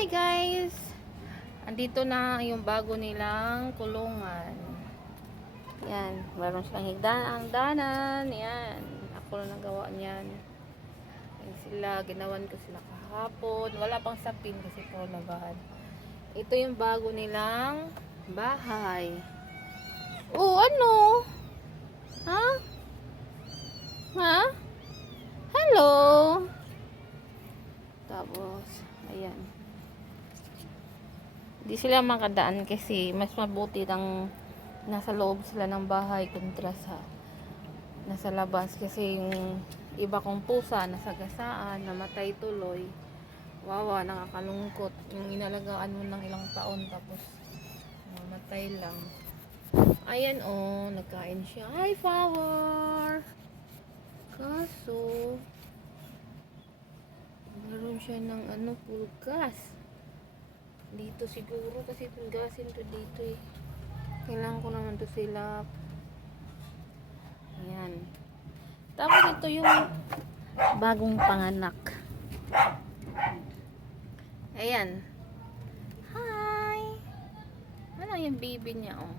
Hi guys! Andito na yung bago nilang kulungan. Yan, meron silang higdanan. Yan, ako na nagawa niyan. Yan sila, ginawan ko sila kahapon. Wala pang sapin kasi po labahan. Ito yung bago nilang bahay. Oh, ano? Ha? Ha? Hello? Tapos, ayan. Hindi sila makadaan kasi mas mabuti ng nasa loob sila ng bahay kontra sa nasa labas kasi yung iba kong pusa nasagasaan, namatay tuloy. Wawa, nakakalungkot. Yung inalagaan mo ng ilang taon tapos namatay lang. Ayan oh, nagkain siya. Hi, flower! Kaso meron siya ng pulgas. Dito siguro kasi pulgasin to dito eh. Kailangan ko naman to silap. Ayan. Tapos ito yung bagong panganak. Ayan. Hi! Ano yung baby niya oh.